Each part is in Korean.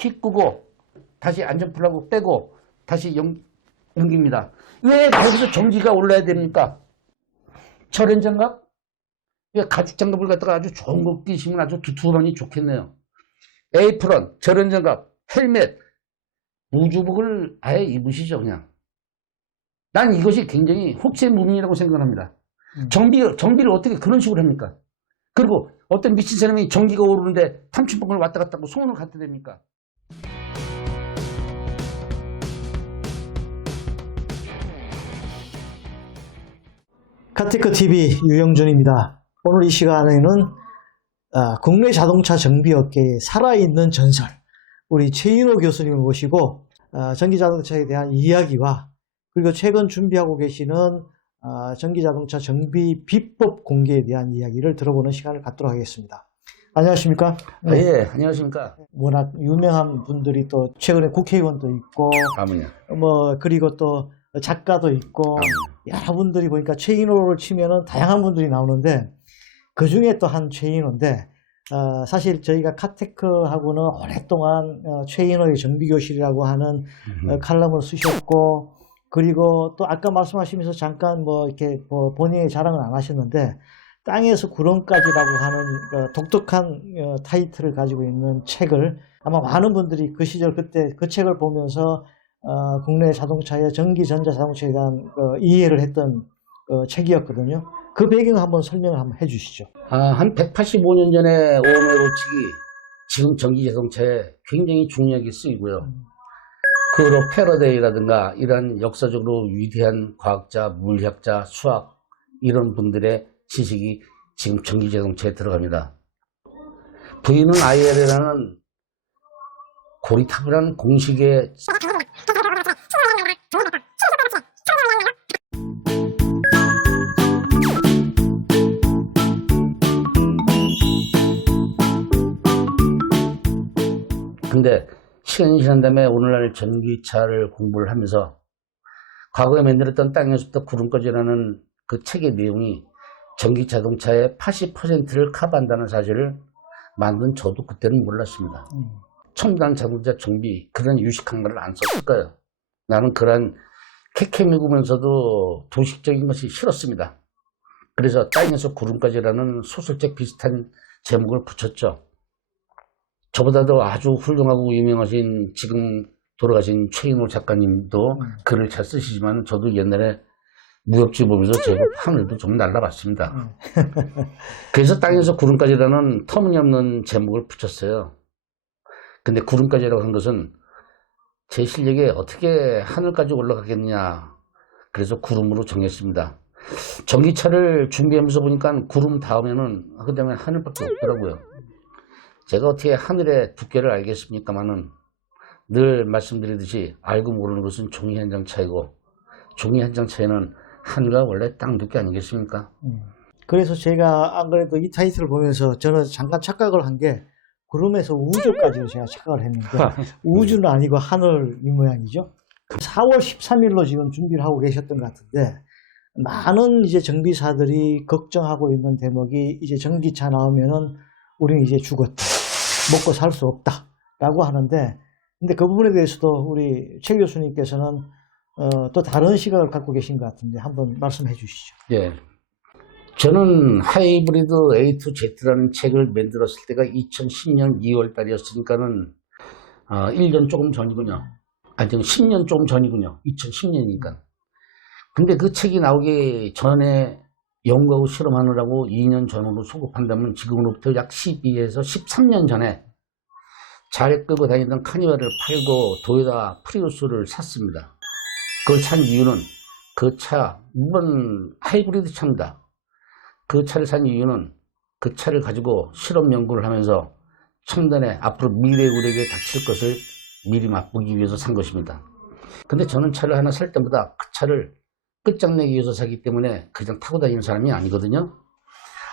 키 끄고 다시 안전풀하고 빼고 다시 넘깁니다. 왜 거기서 전기가 올라야 됩니까? 철연장갑? 왜 가죽장갑을 갖다가 아주 좋은 거 끼시면 아주 두툼하니 좋겠네요. 에이프런, 철연장갑, 헬멧, 우주복을 아예 입으시죠 그냥. 난 이것이 굉장히 혹세무민이라고 생각합니다. 정비를 어떻게 그런 식으로 합니까? 그리고 어떤 미친 사람이 전기가 오르는데 탐춘봉을 왔다 갔다 하고 소원을 갖다 댑니까? 카테크TV 유영준입니다. 오늘 이 시간에는 국내 자동차 정비업계의 살아있는 전설, 우리 최인호 교수님을 모시고 전기자동차에 대한 이야기와 그리고 최근 준비하고 계시는 전기자동차 정비 비법 공개에 대한 이야기를 들어보는 시간을 갖도록 하겠습니다. 안녕하십니까? 예, 안녕하십니까? 워낙 유명한 분들이 또 최근에 국회의원도 있고, 그리고 또 작가도 있고, 여러분들이 보니까 최인호를 치면은 다양한 분들이 나오는데, 그 중에 또 한 최인호인데, 사실 저희가 카테크하고는 오랫동안 최인호의 정비교실이라고 하는 칼럼을 쓰셨고, 그리고 또 아까 말씀하시면서 잠깐 이렇게 본인의 자랑은 안 하셨는데, 땅에서 구름까지라고 하는 독특한 타이틀을 가지고 있는 책을 아마 많은 분들이 그 시절 그때 그 책을 보면서 국내 자동차의 전기 전자 자동차에 대한 이해를 했던 책이었거든요. 그 배경을 한번 설명을 한번 해주시죠. 한 185년 전에 오음의 법칙이 지금 전기 자동차에 굉장히 중요하게 쓰이고요. 그로 패러데이라든가 이런 역사적으로 위대한 과학자, 물리학자, 수학 이런 분들의 지식이 지금 전기 자동차에 들어갑니다. V는 IL이라는 고리타분한 공식의 근데 시간이 지난 다음에 오늘날 전기차를 공부를 하면서 과거에 만들었던 땅에서부터 구름까지라는 그 책의 내용이 전기 자동차의 80%를 커버한다는 사실을 만든 저도 그때는 몰랐습니다. 첨단 자동차 정비 그런 유식한 걸 안 썼을 거예요. 나는 그런 캐캐미구면서도 도식적인 것이 싫었습니다. 그래서 땅에서 구름까지라는 소설책 비슷한 제목을 붙였죠. 저보다도 아주 훌륭하고 유명하신 지금 돌아가신 최인호 작가님도 글을 잘 쓰시지만 저도 옛날에 무협지 보면서 제법 하늘도 좀 날라봤습니다. 그래서 땅에서 구름까지라는 터무니없는 제목을 붙였어요. 근데 구름까지라고 한 것은 제 실력에 어떻게 하늘까지 올라가겠느냐. 그래서 구름으로 정했습니다. 전기차를 준비하면서 보니까 구름 다음에는 그 다음에 하늘밖에 없더라고요. 제가 어떻게 하늘의 두께를 알겠습니까마는 늘 말씀드리듯이 알고 모르는 것은 종이 한 장 차이고 종이 한 장 차이는 하늘과 원래 땅 두께 아니겠습니까? 그래서 제가 안 그래도 이 타이틀을 보면서 저는 잠깐 착각을 한 게 구름에서 우주까지로 제가 착각을 했는데 우주는 아니고 하늘 이 모양이죠. 4월 13일로 지금 준비를 하고 계셨던 것 같은데 많은 이제 정비사들이 걱정하고 있는 대목이 이제 전기차 나오면은 우리는 이제 죽었다. 먹고 살 수 없다. 라고 하는데 근데 그 부분에 대해서도 우리 최 교수님께서는 또 다른 시각을 갖고 계신 것 같은데 한번 말씀해 주시죠. 예. 저는 하이브리드 A2Z라는 책을 만들었을 때가 2010년 2월 달이었으니까는 1년 조금 전이군요. 아니 10년 조금 전이군요. 2010년이니까. 근데 그 책이 나오기 전에 연구하고 실험하느라고 2년 전으로 소급한다면 지금으로부터 약 12에서 13년 전에 잘 끌고 다니던 카니발을 팔고 도요타 프리우스를 샀습니다. 그걸 산 이유는 그 차, 물론 하이브리드 차입니다. 그 차를 산 이유는 그 차를 가지고 실험 연구를 하면서 첨단에 앞으로 미래 우리에게 닥칠 것을 미리 맛보기 위해서 산 것입니다. 근데 저는 차를 하나 살 때마다 그 차를 끝장내기 위해서 사기 때문에 그냥 타고 다니는 사람이 아니거든요.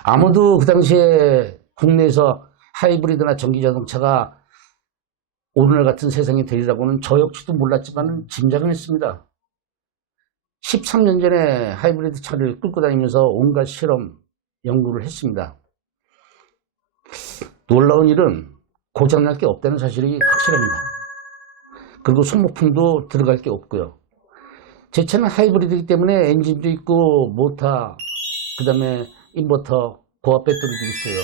아무도 그 당시에 국내에서 하이브리드나 전기자동차가 오늘날 같은 세상이 되리라고는 저 역시도 몰랐지만 짐작은 했습니다. 13년 전에 하이브리드 차를 끌고 다니면서 온갖 실험, 연구를 했습니다. 놀라운 일은 고장날 게 없다는 사실이 확실합니다. 그리고 소모품도 들어갈 게 없고요. 제 차는 하이브리드이기 때문에 엔진도 있고 모터, 그 다음에 인버터, 고압 배터리도 있어요.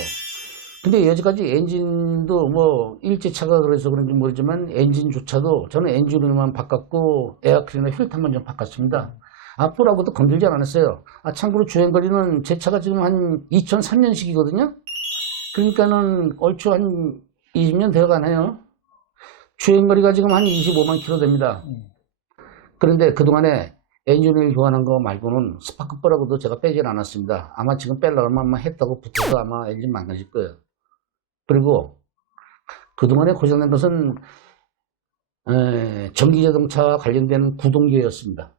근데 여지까지 엔진도 뭐 일제차가 그래서 그런지 모르지만 엔진조차도 저는 엔진오일만 바꿨고 에어클리너 휠탄만 좀 바꿨습니다. 앞으로하고도 건들지 않았어요. 참고로 주행거리는 제 차가 지금 한 2003년식이거든요. 그러니까는 얼추 한 20년 되어가네요. 주행거리가 지금 한 25만 킬로 됩니다. 그런데 그동안에 엔진오일 교환한 거 말고는 스파크플러그도 제가 빼질 않았습니다. 아마 지금 빼려면 아마 했다고 붙어서 아마 엔진 망가질 거예요. 그리고 그동안에 고장난 것은 전기자동차와 관련된 구동기였습니다.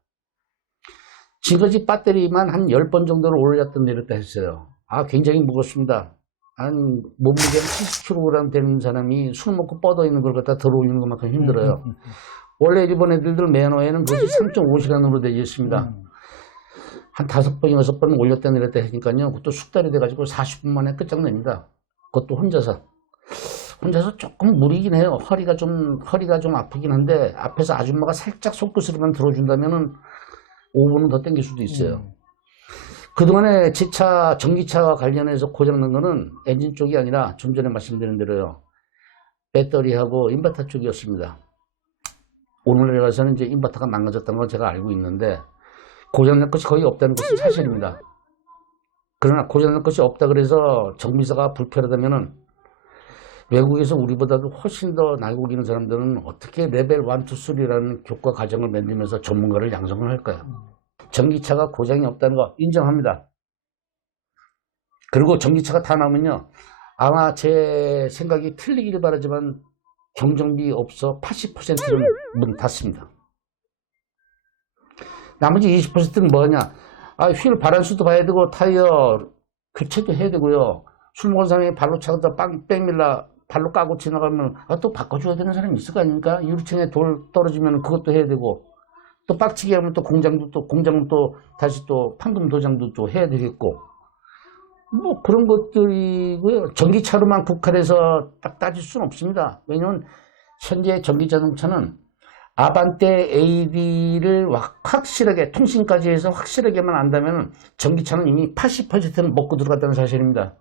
지금까지 배터리만 한 10번 정도를 올렸다 내렸다 했어요. 굉장히 무겁습니다. 한 몸무게 70kg 되는 사람이 술 먹고 뻗어 있는 걸 갖다 들어 올리는 것만큼 힘들어요. 원래 일본 애들들 매너에는 그것이 3.5시간으로 되어 있습니다. 한 5번, 6번 올렸다 내렸다 하니까요. 그것도 숙달이 돼가지고 40분 만에 끝장냅니다. 그것도 혼자서 조금 무리긴 해요. 허리가 좀 아프긴 한데 앞에서 아줌마가 살짝 손끝으로만 들어준다면은 5분은 더 땡길 수도 있어요. 그동안에 제 차, 전기차와 관련해서 고장난 거는 엔진 쪽이 아니라 좀 전에 말씀드린 대로요. 배터리하고 인버터 쪽이었습니다. 오늘날에 가서는 이제 인버터가 망가졌다는 건 제가 알고 있는데 고장난 것이 거의 없다는 것은 사실입니다. 그러나 고장난 것이 없다 그래서 정비사가 불편하다면은 외국에서 우리보다도 훨씬 더 날고 기는 사람들은 어떻게 레벨 1, 2, 3라는 교과 과정을 만들면서 전문가를 양성을 할까요? 전기차가 고장이 없다는 거 인정합니다. 그리고 전기차가 다 나오면요. 아마 제 생각이 틀리길 바라지만 경정비 업소 80%는 문 닫습니다. 나머지 20%는 뭐냐? 휠 바란수도 봐야 되고 타이어 교체도 해야 되고요. 술 먹은 사람이 발로 차다 뺑 밀라 발로 까고 지나가면 또 바꿔줘야 되는 사람이 있을 거 아닙니까? 유리창에 돌 떨어지면 그것도 해야 되고 또 빡치게 하면 또 공장은 또 다시 또 판금 도장도 또 해야 되겠고 뭐 그런 것들이고요. 전기차로만 국한해서 딱 따질 수는 없습니다. 왜냐면 현재 전기자동차는 아반떼 AD를 확실하게 통신까지 해서 확실하게만 안다면 전기차는 이미 80%는 먹고 들어갔다는 사실입니다.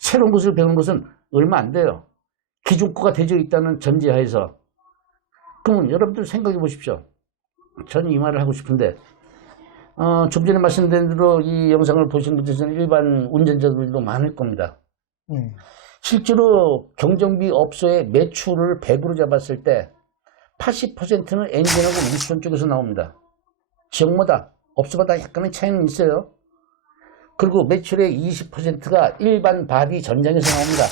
새로운 것을 배우는 것은 얼마 안 돼요. 기존 거가 되어 있다는 전제하에서. 그러면 여러분들 생각해 보십시오. 저는 이 말을 하고 싶은데 좀 전에 말씀드린 대로 이 영상을 보신 분들은 일반 운전자들도 많을 겁니다. 실제로 경정비 업소의 매출을 100으로 잡았을 때 80%는 엔진하고 미션 쪽에서 나옵니다. 지역마다 업소마다 약간의 차이는 있어요. 그리고 매출의 20%가 일반 바디 전장에서 나옵니다.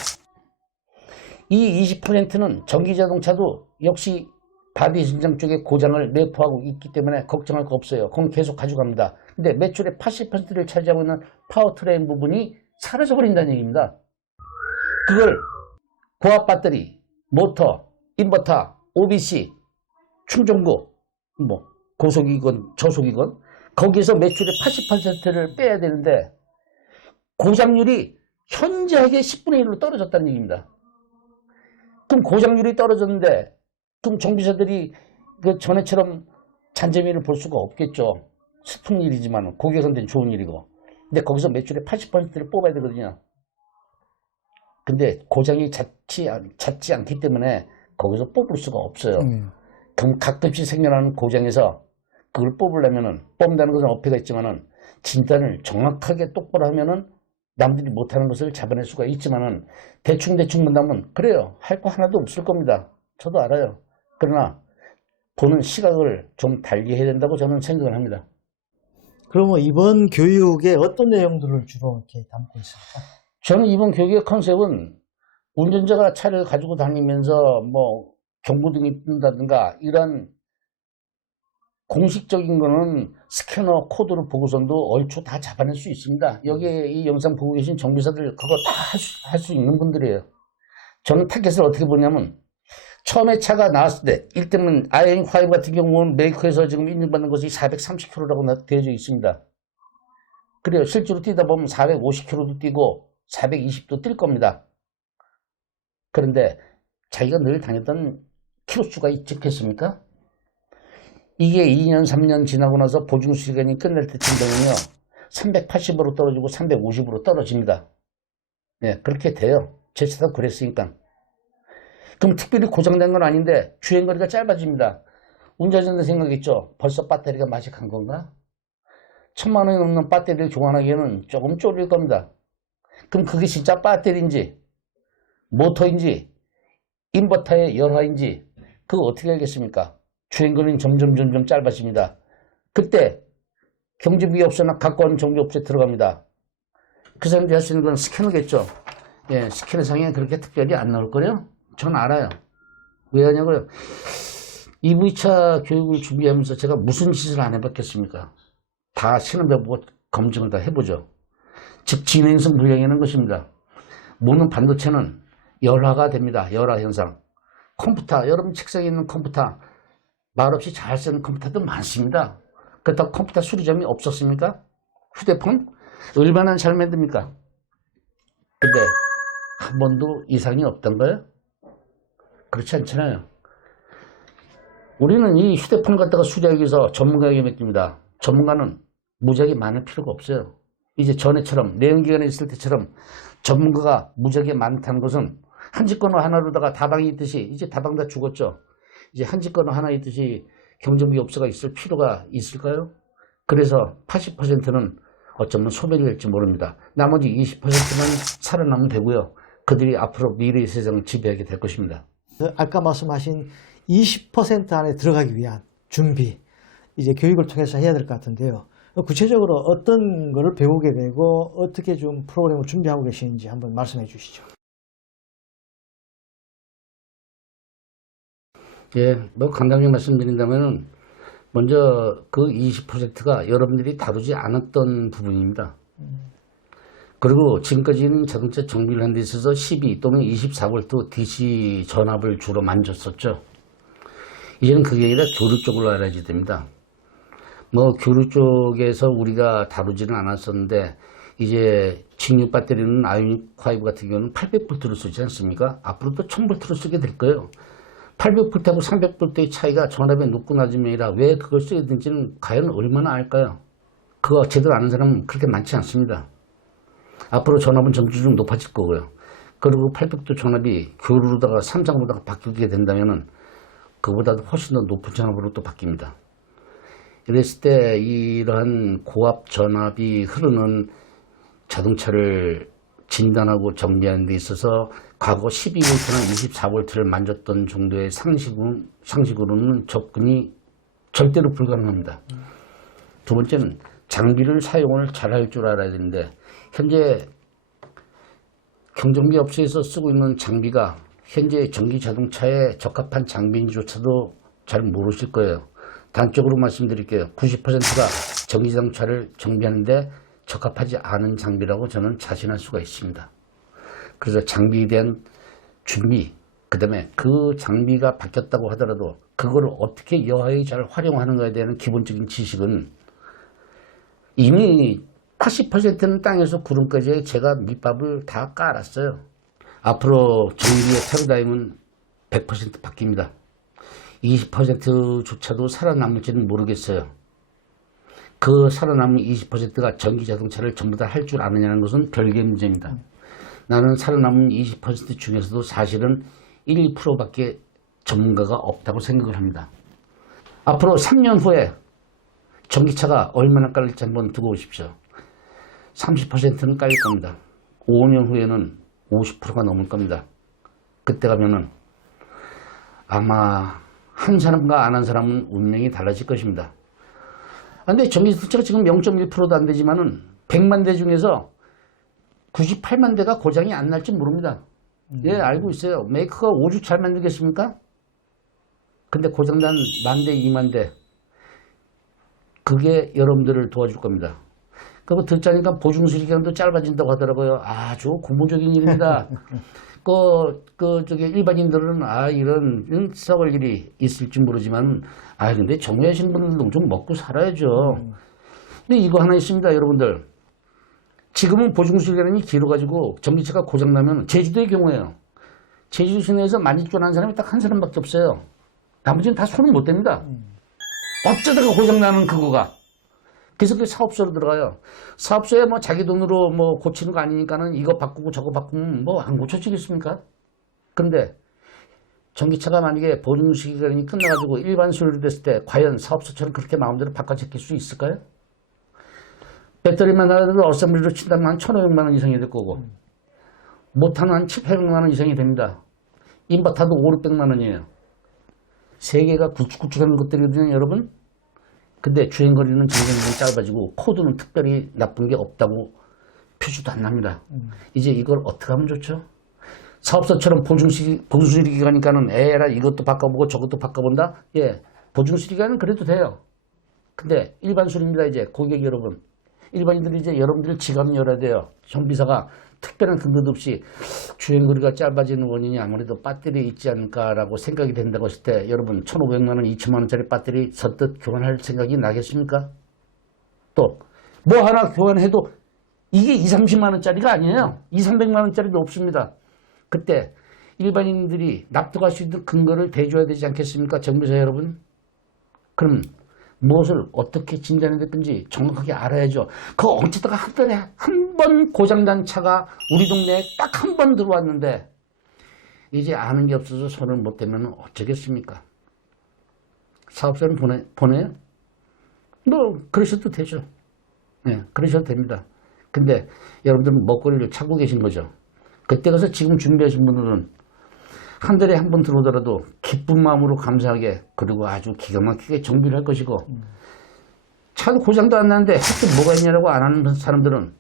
이 20%는 전기자동차도 역시 바디 전장 쪽에 고장을 내포하고 있기 때문에 걱정할 거 없어요. 그건 계속 가져갑니다. 근데 매출의 80%를 차지하고 있는 파워트레인 부분이 사라져버린다는 얘기입니다. 그걸 고압 배터리, 모터, 인버터, OBC, 충전구, 뭐 고속이건 저속이건 거기에서 매출의 80%를 빼야 되는데 고장률이 현저하게 10분의 1로 떨어졌다는 얘기입니다. 그럼 고장률이 떨어졌는데 그럼 정비사들이 그 전에처럼 잔재미를 볼 수가 없겠죠. 슬픈 일이지만 고객한테는 좋은 일이고. 근데 거기서 매출의 80%를 뽑아야 되거든요. 근데 고장이 잦지 않기 때문에 거기서 뽑을 수가 없어요. 그럼 가끔씩 생겨나는 고장에서 그걸 뽑으려면은 뽑는다는 것은 어폐가 있지만은 진단을 정확하게 똑바로 하면은 남들이 못하는 것을 잡아낼 수가 있지만은 대충 본다면 그래요. 할 거 하나도 없을 겁니다. 저도 알아요. 그러나 보는 시각을 좀 달리 해야 된다고 저는 생각을 합니다. 그러면 이번 교육에 어떤 내용들을 주로 이렇게 담고 있습니까? 저는 이번 교육의 컨셉은 운전자가 차를 가지고 다니면서 뭐 경고등이 뜬다든가 이런 공식적인 거는 스캐너 코드를 보고선도 얼추 다 잡아낼 수 있습니다. 여기에 이 영상 보고 계신 정비사들 그거 다 할 수 있는 분들이에요. 저는 타겟을 어떻게 보냐면 처음에 차가 나왔을 때 일단은 아이언5 같은 경우는 메이커에서 지금 인증받는 것이 430km라고 되어져 있습니다. 그래요. 실제로 뛰다 보면 450km도 뛰고 420도 뛸 겁니다. 그런데 자기가 늘 다녔던 키로수가 찍혔습니까? 이게 2년, 3년 지나고 나서 보증수리관이 끝날 때쯤 되면요. 380으로 떨어지고 350으로 떨어집니다. 네, 그렇게 돼요. 제 차도 그랬으니까. 그럼 특별히 고장난 건 아닌데 주행거리가 짧아집니다. 운전자들 생각했죠. 벌써 배터리가 맛이 간 건가? 1000만 원이 넘는 배터리를 교환하기에는 조금 쫄릴 겁니다. 그럼 그게 진짜 배터리인지 모터인지 인버터의 열화인지 그거 어떻게 알겠습니까? 주행거리는 점점 짧아집니다. 그때 경주비업소나 가까운 정비업소에 들어갑니다. 그 사람들이 할 수 있는 건 스캐너겠죠. 예, 스캐너상에 그렇게 특별히 안 나올 거예요? 전 알아요. 왜 하냐고요? EV차 교육을 준비하면서 제가 무슨 짓을 안 해봤겠습니까? 다 신원배보고 검증을 다 해보죠. 즉 진행성 불량이라는 것입니다. 모든 반도체는 열화가 됩니다. 열화 현상. 컴퓨터, 여러분 책상에 있는 컴퓨터 말없이 잘 쓰는 컴퓨터도 많습니다. 그렇다고 컴퓨터 수리점이 없었습니까? 휴대폰? 얼마나 잘 만듭니까? 근데 한 번도 이상이 없던 거예요? 그렇지 않잖아요. 우리는 이 휴대폰을 갖다가 수리하기 위해서 전문가에게 맡깁니다. 전문가는 무지하게 많을 필요가 없어요. 이제 전에처럼 내연기관에 있을 때처럼 전문가가 무지하게 많다는 것은 한 직권어 하나로다가 다방이 있듯이 이제 다방 다 죽었죠. 이제 한 직권어 하나 있듯이 경쟁비업소가 있을 필요가 있을까요? 그래서 80%는 어쩌면 소멸이 될지 모릅니다. 나머지 20%만 살아남으면 되고요. 그들이 앞으로 미래의 세상을 지배하게 될 것입니다. 아까 말씀하신 20% 안에 들어가기 위한 준비, 이제 교육을 통해서 해야 될 것 같은데요. 구체적으로 어떤 거를 배우게 되고 어떻게 좀 프로그램을 준비하고 계시는지 한번 말씀해 주시죠. 예, 뭐 간단하게 말씀드린다면 먼저 그 20%가 여러분들이 다루지 않았던 부분입니다. 그리고 지금까지는 자동차 정비를 하는 데 있어서 12 또는 24V DC 전압을 주로 만졌었죠. 이제는 그게 아니라 교류 쪽으로 알아야 됩니다. 뭐 교류 쪽에서 우리가 다루지는 않았었는데 이제 직류 배터리는 아이오닉 5 같은 경우는 800V를 쓰지 않습니까? 앞으로 또 1000V를 쓰게 될 거예요. 800V하고 300V의 차이가 전압의 높고 낮음이 아니라 왜 그걸 써야 되는지는 과연 얼마나 알까요? 그거 제대로 아는 사람은 그렇게 많지 않습니다. 앞으로 전압은 점점 높아질 거고요. 그리고 800V 전압이 교류로다가 3상으로다가 바뀌게 된다면은 그보다도 훨씬 더 높은 전압으로 또 바뀝니다. 이랬을 때 이러한 고압 전압이 흐르는 자동차를 진단하고 정비하는 데 있어서 과거 12V나 24V를 만졌던 정도의 상식으로는 접근이 절대로 불가능합니다. 두 번째는 장비를 사용을 잘 할 줄 알아야 되는데 현재 경정비 업체에서 쓰고 있는 장비가 현재 전기 자동차에 적합한 장비인지조차도 잘 모르실 거예요. 단적으로 말씀드릴게요. 90%가 전기 자동차를 정비하는데 적합하지 않은 장비라고 저는 자신할 수가 있습니다. 그래서 장비에 대한 준비, 그 다음에 그 장비가 바뀌었다고 하더라도 그걸 어떻게 여하에 잘 활용하는가에 대한 기본적인 지식은 이미 80%는 땅에서 구름까지 제가 밑밥을 다 깔았어요. 앞으로 전기의 패러다임은 100% 바뀝니다. 20%조차도 살아남을지는 모르겠어요. 그 살아남은 20%가 전기 자동차를 전부 다 할 줄 아느냐는 것은 별개의 문제입니다. 나는 살아남은 20% 중에서도 사실은 1, 2%밖에 전문가가 없다고 생각을 합니다. 앞으로 3년 후에 전기차가 얼마나 깔릴지 한번 두고 오십시오. 30%는 깔릴 겁니다. 5년 후에는 50%가 넘을 겁니다. 그때 가면은 아마 한 사람과 안 한 사람은 운명이 달라질 것입니다. 근데 전기자동차가 지금 0.1%도 안 되지만은 100만 대 중에서 98만 대가 고장이 안 날지 모릅니다. 예, 알고 있어요. 메이커가 5주 잘 만들겠습니까? 근데 고장난 10,000대, 20,000대. 그게 여러분들을 도와줄 겁니다. 그리고 듣자니까 보증수리 기간도 짧아진다고 하더라고요. 아주 고무적인 일입니다. 저기 일반인들은 이런 썩을 일이 있을지 모르지만 근데 정리하시는 분들도 좀 먹고 살아야죠. 근데 이거 하나 있습니다, 여러분들. 지금은 보증수리 기간이 길어가지고 전기차가 고장나면 제주도의 경우에요. 제주 시내에서 만일존한 사람이 딱 한 사람밖에 없어요. 나머지는 다 손을 못 댑니다. 어쩌다가 고장나는 그거가. 그래서 그 사업소로 들어가요. 사업소에 뭐 자기 돈으로 뭐 고치는 거 아니니까는 이거 바꾸고 저거 바꾸면 뭐 안 고쳐지겠습니까? 근데 전기차가 만약에 보증 시기간이 끝나가지고 일반 수리로 됐을 때 과연 사업소처럼 그렇게 마음대로 바꿔 제낄 수 있을까요? 배터리만 하더라도 어셈블리로 친다면 한 1,500만 원 이상이 될 거고 모터는 한 700만 원 이상이 됩니다. 인버터도 500~600만 원이에요. 세 개가 굵직굵직한 것들이거든요, 여러분. 근데 주행거리는 점점 짧아지고 코드는 특별히 나쁜 게 없다고 표시도 안 납니다. 이제 이걸 어떻게 하면 좋죠? 사업소처럼 보증수리 기간이니까는 에라 이것도 바꿔보고 저것도 바꿔본다? 예, 보증수리 기간은 그래도 돼요. 근데 일반 수리입니다, 이제 고객 여러분. 일반인들이 이제 여러분들 지갑 열어야 돼요. 정비사가 특별한 근거도 없이 주행거리가 짧아지는 원인이 아무래도 배터리에 있지 않을까라고 생각이 된다고 했을 때 여러분 1,500만 원, 2천만 원짜리 배터리 선뜻 교환할 생각이 나겠습니까? 또 뭐 하나 교환해도 이게 2~30만 원짜리가 아니에요. 200~300만 원짜리도 없습니다. 그때 일반인들이 납득할 수 있는 근거를 대줘야 되지 않겠습니까? 정비사 여러분. 그럼 무엇을 어떻게 진단해야 될 건지 정확하게 알아야죠. 그 어쩌다가 한 달에 한 번 고장난 차가 우리 동네에 딱 한 번 들어왔는데 이제 아는 게 없어서 손을 못 대면 어쩌겠습니까? 사업소는 보내요? 뭐 그러셔도 되죠. 네, 그러셔도 됩니다. 근데 여러분들은 먹거리를 찾고 계신 거죠. 그때 가서 지금 준비하신 분들은 한 달에 한 번 들어오더라도 기쁜 마음으로 감사하게 그리고 아주 기가 막히게 정비를 할 것이고 차도 고장도 안 나는데 하여튼 뭐가 있냐라고 안 하는 사람들은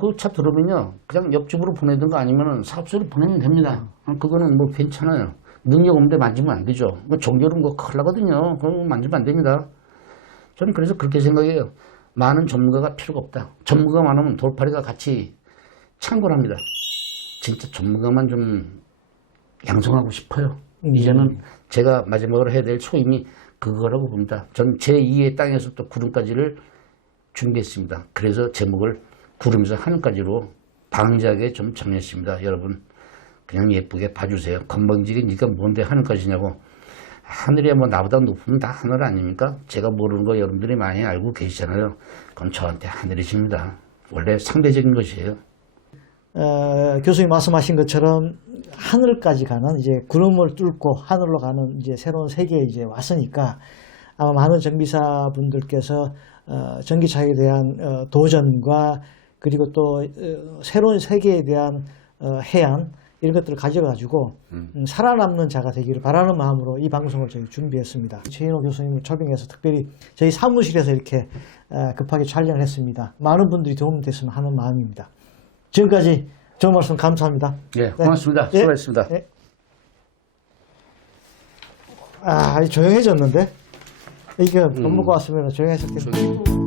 그 차 들어오면요 그냥 옆집으로 보내든가 아니면 사업소로 보내면 됩니다. 그거는 뭐 괜찮아요. 능력 없는데 만지면 안 되죠. 뭐 종결은 뭐 큰일 나거든요. 그거 만지면 안 됩니다. 저는 그래서 그렇게 생각해요. 많은 전문가가 필요가 없다. 전문가가 많으면 돌팔이가 같이 창궐합니다. 진짜 전문가만 좀 양성하고 싶어요. 이제는 제가 마지막으로 해야 될 소임이 그거라고 봅니다. 전 제2의 땅에서부터 구름까지를 준비했습니다. 그래서 제목을 구름에서 하늘까지로 방지하게 좀 정했습니다. 여러분 그냥 예쁘게 봐주세요. 건방지게 니가 뭔데 하늘까지냐고. 하늘이 뭐 나보다 높으면 다 하늘 아닙니까? 제가 모르는 거 여러분들이 많이 알고 계시잖아요. 그건 저한테 하늘이십니다. 원래 상대적인 것이에요. 교수님 말씀하신 것처럼 하늘까지 가는 이제 구름을 뚫고 하늘로 가는 이제 새로운 세계에 이제 왔으니까 아마 많은 정비사 분들께서 전기차에 대한 도전과 그리고 또 새로운 세계에 대한 해안 이런 것들을 가져가지고 살아남는 자가 되기를 바라는 마음으로 이 방송을 저희 준비했습니다. 최인호 교수님을 초빙해서 특별히 저희 사무실에서 이렇게 급하게 촬영을 했습니다. 많은 분들이 도움됐으면 하는 마음입니다. 지금까지 좋은 말씀 감사합니다. 예, 고맙습니다. 네. 수고하셨습니다. 네. 아주 조용해졌는데? 이거 밥 먹고 왔으면 조용했었겠네.